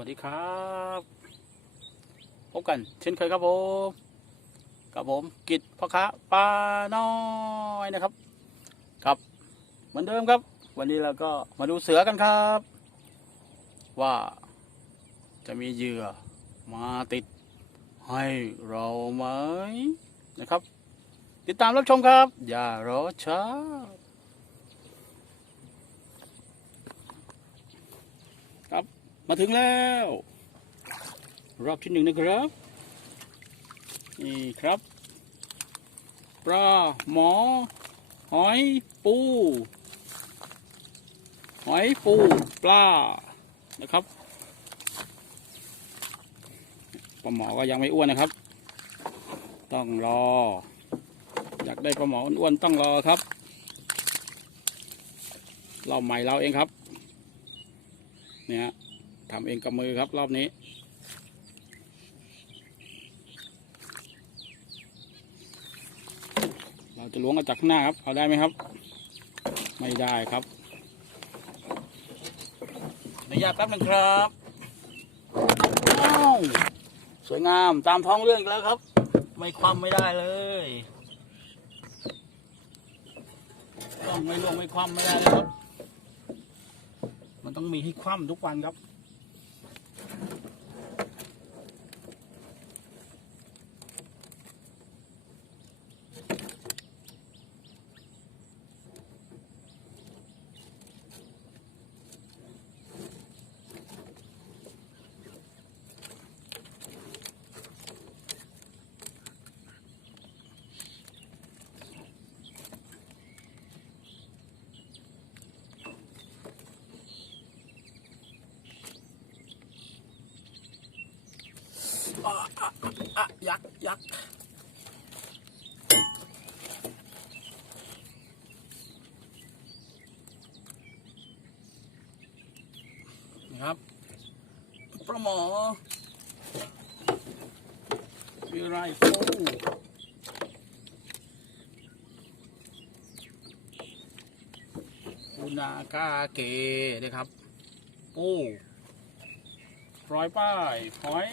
วัสดีครับพบกันเช่นเคยครับผมกับผมกิจพ่อค้าปลาน้อยนะครับครับเหมือนเดิมครับ วันนี้เราก็มาดูเสือกันครับ ว่าจะมีเหยื่อมาติดให้เราไหมนะครับ ติดตามรับชมครับ อย่ารอช้า มาถึงแล้ว รอบที่หนึ่งนะครับ นี่ครับ ปลาหมอ หอยปู หอยปูปลา นะครับ ปลาหมอก็ยังไม่อ้วนนะครับ ต้องรอ อยากได้ปลาหมออ้วนๆต้องรอครับเราใหม่เราเองครับ เนี่ย ทำเองกับมือครับรอบนี้ เราจะล้วงออกจากข้างหน้าครับ เอาได้ไหมครับ ไม่ได้ครับอนุญาตแป๊บนึงครับสวยงามตามท้องเรื่องแล้วครับ ไม่คว่ำไม่ได้เลยต้องไม่ลวงไม่คว่ำไม่ได้เลยครับ มันต้องมีให้คว่ำทุกวันครับ ยักยักนี่ครับปลาหมอมีไรฟูปูนากาเกนะครับ ปูร้อยป้ายหอย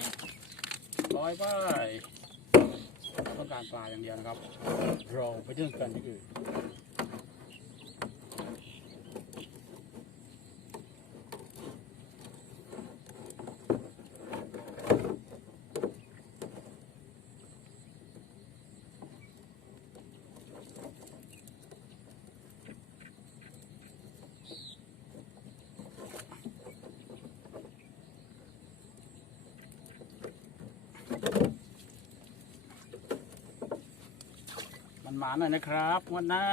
ร้อยป้ายต้องการปลาอย่างเดียวนะครับ เราไปเรื่องกันที่อื่น หมาหน่อยนะครับวันหน้า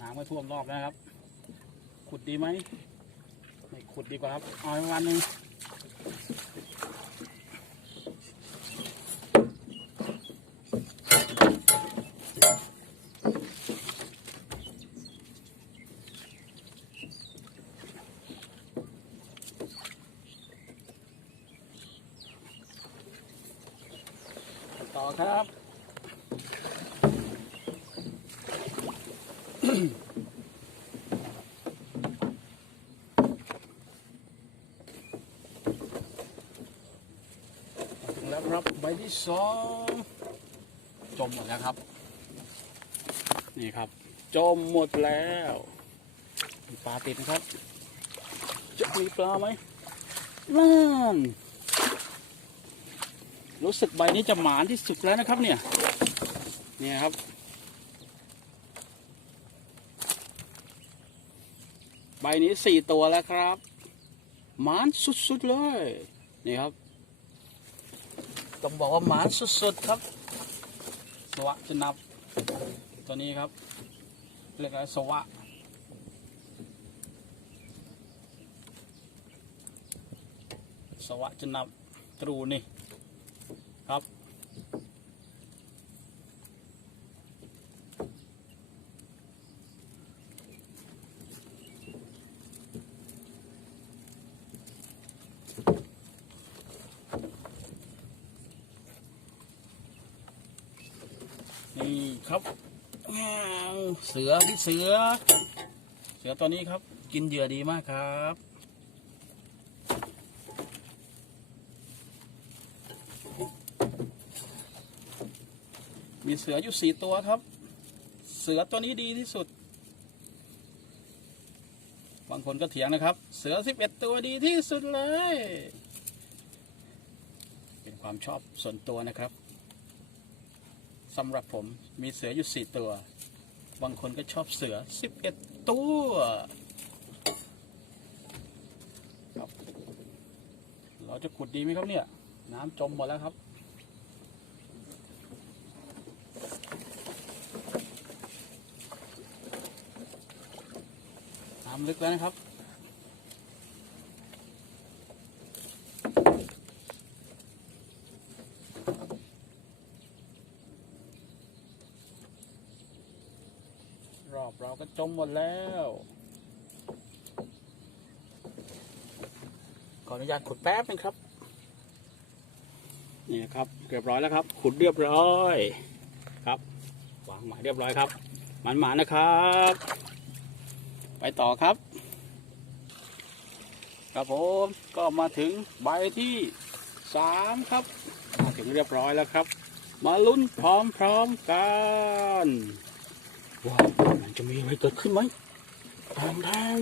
น้ำก็ท่วมรอบแล้วนะครับ ขุดดีไหมไม่ขุดดีกว่าครับเอาไปวันหนึ่งต่อครับ ถึงแล้ว ครับใบที่สองจมหมดแล้วครับ นี่ครับ จมหมดแล้วมีปลาติดนะครับ จะมีปลาไหมนั่นรู้สึกใบนี้จะหมานที่สุดแล้วนะครับเนี่ย เนี่ยครับ ใบนี้สี่ตัวแล้วครับ หมานสุดๆเลย นี่ครับ ต้องบอกว่าหมานสุดๆครับ สวะจะนับ ตัวนี้ครับ เรียกอะไรสวะสวะจะนับตรูนี่ ครับเสือพี่เสือ เสือตัวนี้ครับ กินเหยื่อดีมากครับมีเสืออยู่สี่ตัวครับ เสือตัวนี้ดีที่สุด บางคนก็เถียงนะครับ เสือสิบเอ็ดตัวดีที่สุดเลย เป็นความชอบส่วนตัวนะครับ สำหรับผมมีเสืออยู่สี่ตัว บางคนก็ชอบเสือสิบเอ็ดตัวครับเราจะขุดดีไหมครับเนี่ย น้ำจมหมดแล้วครับ น้ำลึกแล้วนะครับ ร อบเราก็จมหมดแล้ว ขออนุญาตขุดแป๊บนึงครับ นี่ครับ เรียบร้อยแล้วครับ ขุดเรียบร้อยครับวางหมายเรียบร้อยครับ มันหมานะครับ ไปต่อครับ ครับผมก็มาถึงใบที่สามครับมาถึงเรียบร้อยแล้วครับ มาลุ้นพร้อมๆกัน ว้าวมันจะมีอะไรเกิดขึ้นไหมแทมแทม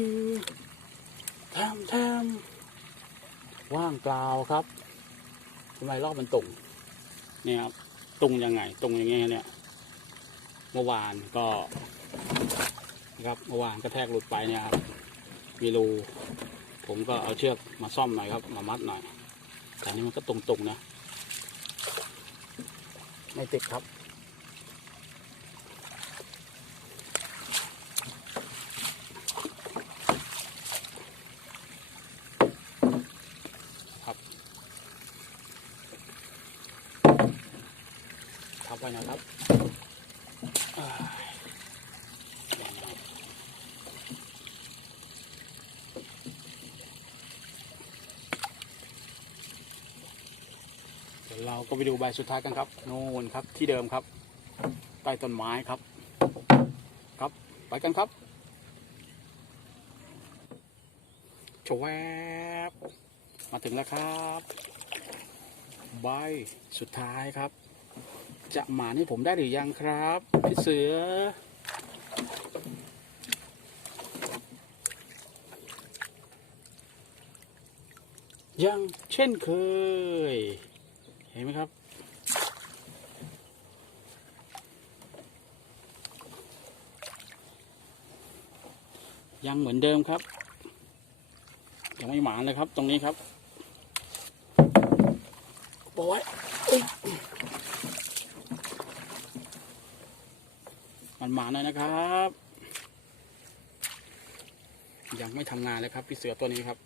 แทมแทมว่างเปล่าครับทำไมรอบมันตุ่งเนี่ยครับตุ่งยังไงตุ่งย่างเงี้ยเนี่ย เมื่อวานก็นะครับเมื่อวานกระแทกหลุดไปเนี่ยครับมีรูผมก็เอาเชือกมาซ่อมหน่อยครับ มามัดหน่อยแต่นี้มันก็ตรงๆนะไม่ติดครับ ไว้นะครับเดี๋ยวเราก็ไปดูใบสุดท้ายกันครับโน่นครับที่เดิมครับใต้ต้นไม้ครับ ครับไปกันครับชวบมาถึงแล้วครับ ใบสุดท้ายครับ จะหมานให้ผมได้หรือยังครับ พี่เสือ ยังเช่นเคย เห็นไหมครับ ยังเหมือนเดิมครับ ยังไม่หมานเลยครับ ตรงนี้ครับโอ้ยอุ๊ยมัน หมาหน่อยนะครับ ยังไม่ทำงานเลยครับ พี่เสือตัวนี้ครับ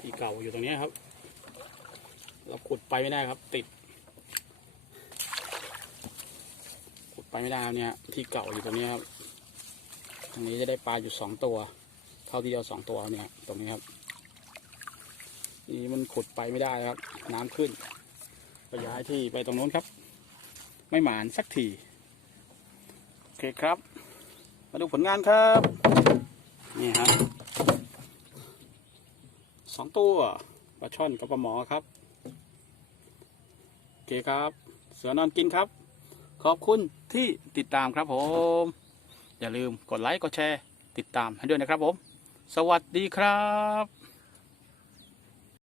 ที่เก่าอยู่ตรงนี้ครับ เราขุดไปไม่ได้ครับ ติด ขุดไปไม่ได้เนี่ยที่เก่าอยู่ตรงนี้ครับตรงนี้จะได้ปลาอยู่สองตัว ท่าที่เดียวสองตัวเนี่ยตรงนี้ครับนี่มันขุดไปไม่ได้ครับ น้ำขึ้นก็ย้ายที่ไปตรงโน้นครับ ไม่หมานสักทีโอเคครับ มาดูผลงานครับ นี่ครับสองตัวปลาช่อนกับปลาหมอครับโอเคครับ เสือนอนกินครับ ขอบคุณที่ติดตามครับผม อย่าลืมกดไลค์กดแชร์ติดตามให้ด้วยนะครับผม สวัสดีครับ